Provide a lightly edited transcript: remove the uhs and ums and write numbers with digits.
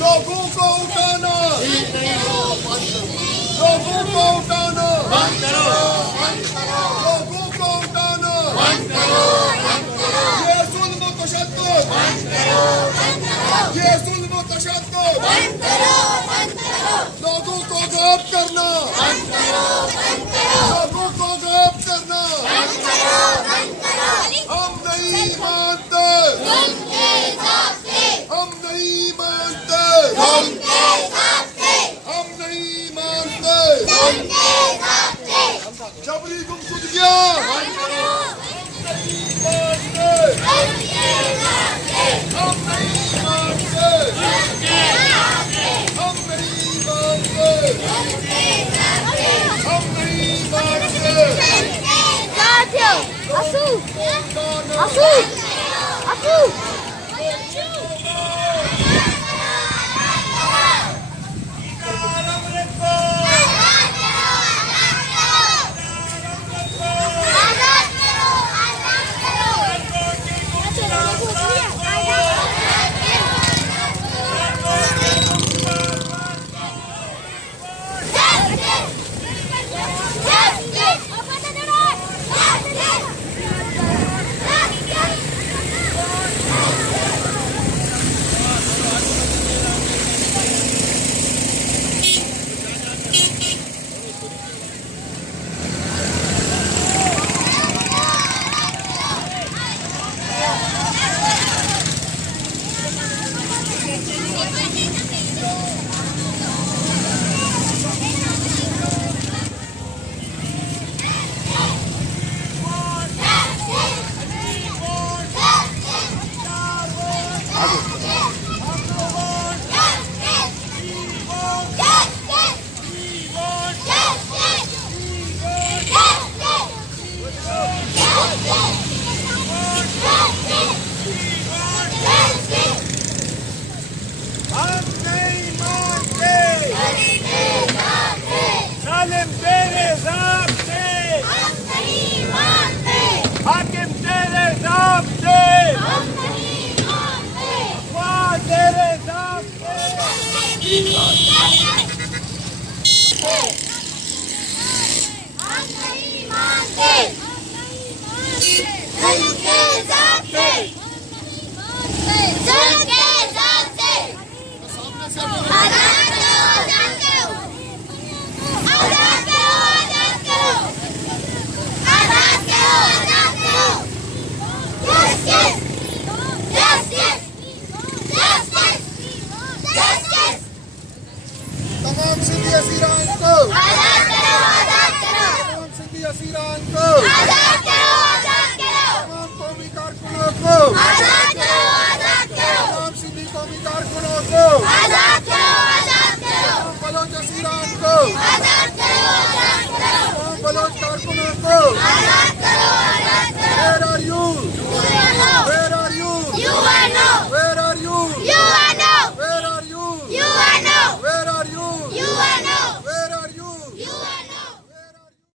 लोगों को उठाना, लोगों को उठाना, लोगों को उठाना, ये जुल्म व तशद्दुद, ये जुल्म व तशद्दुद, लोगों को गायब करना, लोगों को गायब करना, हम नहीं मानते, हम नहीं मानते, हम नहीं मानते, जबरी गुमशुदगियां हम नहीं मानते, हम नहीं मानते, हम नहीं मानते, हम नहीं मानते, Asu! Asu! Asu! तमाम सिंधी असीरान को तमाम सिंधी असीरान को तमाम कौमी कारकुनों को तमाम सिंधी कौमी कारकुनों को